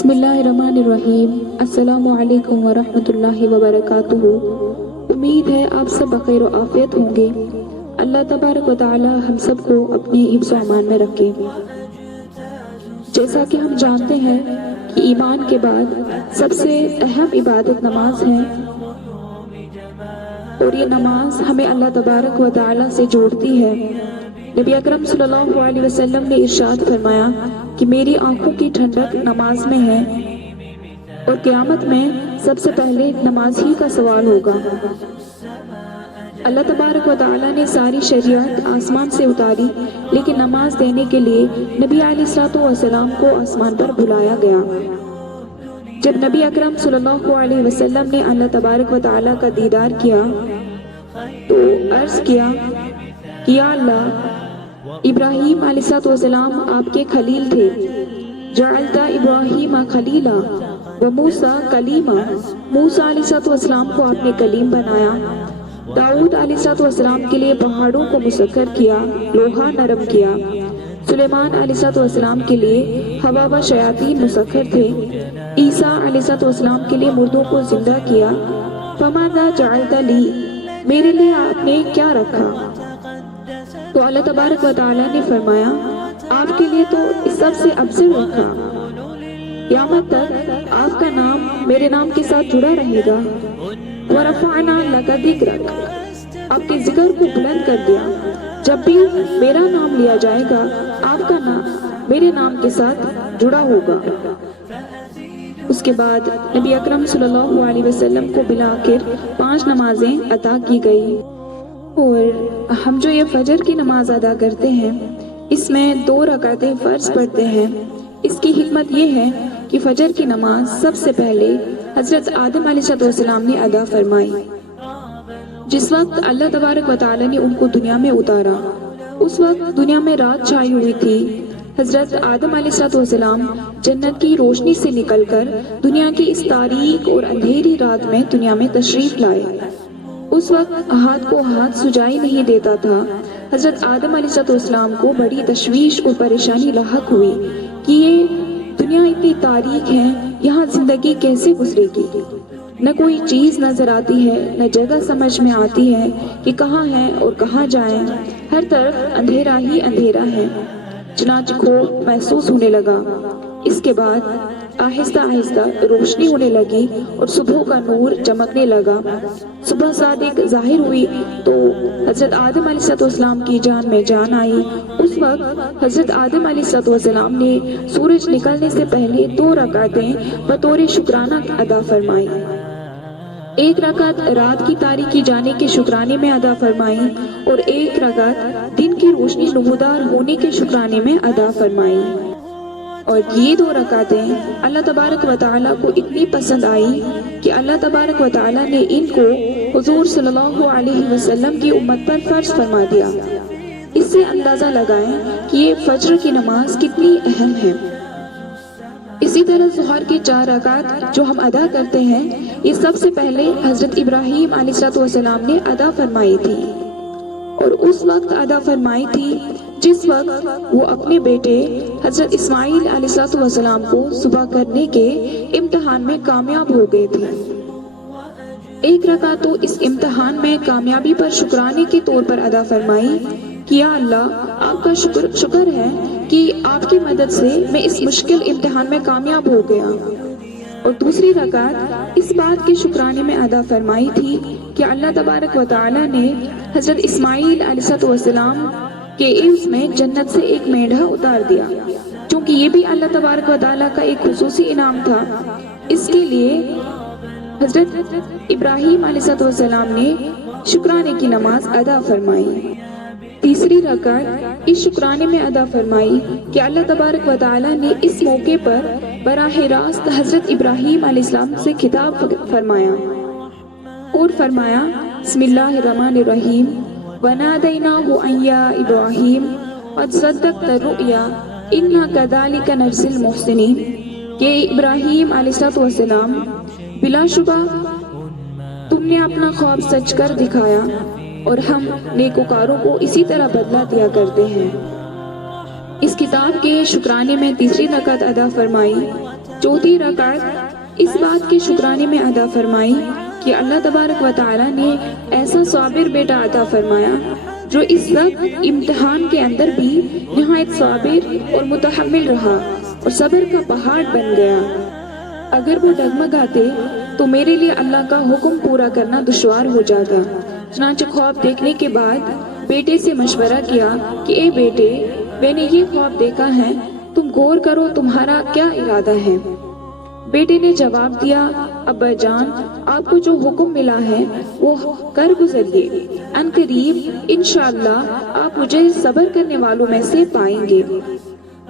بسم اللہ الرحمن الرحیم۔ السلام علیکم ورحمۃ اللہ وبرکاتہ۔ امید ہے آپ سب بخیر و عافیت ہوں گے۔ اللہ تبارک و تعالی ہم سب کو اپنے حفظ و امان میں رکھے۔ جیسا کہ ہم جانتے ہیں کہ ایمان کے بعد سب سے اہم عبادت نماز ہے، اور یہ نماز ہمیں اللہ تبارک و تعالی سے جوڑتی ہے۔ نبی اکرم صلی اللہ علیہ وسلم نے ارشاد فرمایا کہ میری آنکھوں کی ٹھنڈک نماز میں ہے، اور قیامت میں سب سے پہلے نماز ہی کا سوال ہوگا۔ اللہ تبارک و تعالیٰ نے ساری شریعت آسمان سے اتاری، لیکن نماز دینے کے لیے نبی علیہ الصلوۃ والسلام کو آسمان پر بلایا گیا۔ جب نبی اکرم صلی اللہ علیہ وسلم نے اللہ تبارک و تعالیٰ کا دیدار کیا تو عرض کیا کہ یا اللہ، ابراہیم علیہ الصلوۃ والسلام آپ کے خلیل تھے۔ جعلت ابراہیم خلیلا وموسیٰ کلیما، موسیٰ علیہ الصلوۃ والسلام کو آپ نے کلیم بنایا۔ داؤد علیہ الصلوۃ والسلام کے لیے پہاڑوں کو مسخر کیا، لوہا نرم کیا۔ سلیمان علیہ الصلوۃ والسلام کے لیے ہوا و شیاطین مسخر تھے۔ عیسیٰ علیہ الصلوۃ والسلام کے لیے مردوں کو زندہ کیا۔ فماذا جعلت لی، میرے لیے آپ نے کیا رکھا؟ تو اللہ تبارک و تعالیٰ نے فرمایا آپ کے لیے تو اس سب سے افضل رکھا، قیامت تک آپ کا نام میرے نام کے ساتھ جڑا رہے گا۔ وَرَفَعْنَا لَكَ ذِكْرَكَ، آپ کے ذکر کو بلند کر دیا۔ جب بھی میرا نام لیا جائے گا آپ کا نام میرے نام کے ساتھ جڑا ہوگا۔ اس کے بعد نبی اکرم صلی اللہ علیہ وسلم کو بلا کر 5 نمازیں عطا کی گئی، اور ہم جو یہ فجر کی نماز ادا کرتے ہیں اس میں 2 رکعتیں فرض پڑھتے ہیں۔ اس کی حکمت یہ ہے کہ فجر کی نماز سب سے پہلے حضرت آدم علیہ السلام نے ادا فرمائی۔ جس وقت اللہ تبارک و تعالی نے ان کو دنیا میں اتارا، اس وقت دنیا میں رات چھائی ہوئی تھی۔ حضرت آدم علیہ السلام جنت کی روشنی سے نکل کر دنیا کی اس تاریک اور اندھیری رات میں دنیا میں تشریف لائے۔ اس وقت ہاتھ کو ہاتھ سجائی نہیں دیتا تھا۔ حضرت آدم علیہ السلام کو بڑی تشویش اور پریشانی لاحق ہوئی کہ یہ دنیا اتنی تاریک ہے، یہاں زندگی کیسے گزرے گی؟ نہ کوئی چیز نظر آتی ہے، نہ جگہ سمجھ میں آتی ہے کہ کہاں ہے اور کہاں جائیں۔ ہر طرف اندھیرا ہی اندھیرا ہے۔ چنانچہ خوف محسوس ہونے لگا۔ اس کے بعد آہستہ آہستہ روشنی ہونے لگی اور صبح کا نور چمکنے لگا۔ صبح صادق ظاہر ہوئی تو حضرت آدم علیہ السلام کی جان میں جان آئی۔ اس وقت حضرت آدم علیہ السلام نے سورج نکلنے سے پہلے 2 رکعتیں بطور شکرانہ ادا فرمائی۔ 1 رکعت رات کی تاریکی جانے کے شکرانے میں ادا فرمائی، اور 1 رکعت دن کی روشنی نمودار ہونے کے شکرانے میں ادا فرمائی۔ اور یہ 2 رکعتیں اللہ تبارک و تعالیٰ کو اتنی پسند آئی کہ اللہ تبارک و تعالیٰ نے ان کو حضور صلی اللہ علیہ وسلم کی امت پر فرض فرما دیا۔ اس سے اندازہ لگائیں کہ یہ فجر کی نماز کتنی اہم ہے۔ اسی طرح ظہر کی 4 رکعت جو ہم ادا کرتے ہیں، یہ سب سے پہلے حضرت ابراہیم علیہ السلام نے ادا فرمائی تھی، اور اس وقت ادا فرمائی تھی جس وقت وہ اپنے بیٹے حضرت اسماعیل علیہ السلام کو ذبح کرنے کے امتحان میں کامیاب ہو گئے تھے۔ 1 رکعت تو اس امتحان میں کامیابی پر شکرانے کے طور پر ادا فرمائی کہ یا اللہ، آپ کا شکر ہے کہ آپ کی مدد سے میں اس مشکل امتحان میں کامیاب ہو گیا۔ اور دوسری رکعت اس بات کے شکرانے میں ادا فرمائی تھی کہ اللہ تبارک و تعالی نے حضرت اسماعیل علیہ السلام کے عوض میں جنت سے ایک مینڈھا اتار دیا، چونکہ یہ بھی اللہ تبارک و تعالیٰ کا ایک خصوصی انعام تھا۔ اس کے لیے حضرت ابراہیم علیہ السلام نے شکرانے کی نماز ادا فرمائی۔ تیسری رکعت اس شکرانے میں ادا فرمائی کہ اللہ تبارک و تعالیٰ نے اس موقع پر براہ راست حضرت ابراہیم علیہ السلام سے خطاب فرمایا اور فرمایا بسم اللہ الرحمن الرحیم وَنَادَيْنَاهُ أَن يَا إِبْرَاهِيمُ قَدْ صَدَّقْتَ الرُّؤْيَا إِنَّا كَذَلِكَ نَجْزِي الْمُحْسِنِينَ کہ ابراہیم علیہ السلام بلا شبہ تم نے اپنا خواب سچ کر دکھایا، اور ہم نیکوکاروں کو اسی طرح بدلہ دیا کرتے ہیں۔ اس کتاب کے شکرانے میں تیسری رکعت ادا فرمائی۔ چوتھی رکعت اس بات کے شکرانے میں ادا فرمائی کہ اللہ تبارک و تعالیٰ نے ایسا صابر بیٹا عطا فرمایا جو اس سخت امتحان کے اندر بھی نہایت صابر اور متحمل رہا اور صبر کا پہاڑ بن گیا۔ اگر وہ ڈگمگاتے تو میرے لیے اللہ کا حکم پورا کرنا دشوار ہو جاتا۔ چنانچہ خواب دیکھنے کے بعد بیٹے سے مشورہ کیا کہ اے بیٹے، میں نے یہ خواب دیکھا ہے، تم غور کرو تمہارا کیا ارادہ ہے۔ بیٹے نے جواب دیا، ابا جان، آپ کو جو حکم ملا ہے وہ کر گزریے، ان قریب انشاءاللہ آپ مجھے صبر کرنے والوں میں سے پائیں گے۔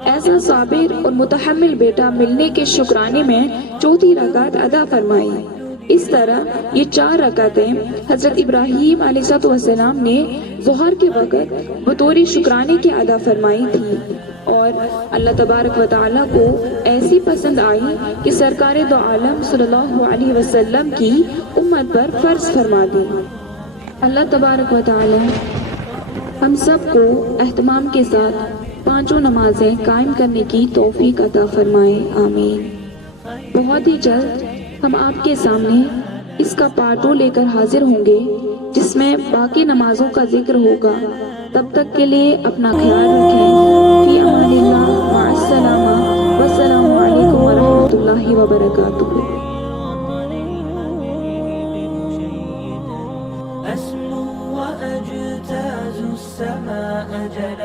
ایسا صابر اور متحمل بیٹا ملنے کے شکرانے میں چوتھی رکعت ادا فرمائی۔ اس طرح یہ 4 رکعتیں حضرت ابراہیم علیہ السلام نے ظہر کے وقت بطور شکرانے کے ادا فرمائی تھی اور اللہ تبارک و تعالیٰ کو ایسی پسند آئی کہ سرکار دو عالم صلی اللہ علیہ وسلم کی امت پر فرض فرما دی۔ اللہ تبارک و تعالیٰ ہم سب کو اہتمام کے ساتھ 5 نمازیں قائم کرنے کی توفیق عطا فرمائے، آمین۔ بہت ہی جلد ہم آپ کے سامنے اس کا پارٹ 2 لے کر حاضر ہوں گے جس میں باقی نمازوں کا ذکر ہوگا۔ تب تک کے لیے اپنا خیال رکھیں۔ فی امان اللہ، مع السلامہ، والسلام علیکم ورحمۃ اللہ وبرکاتہ۔ أسمو وأجتاز السماء جناحا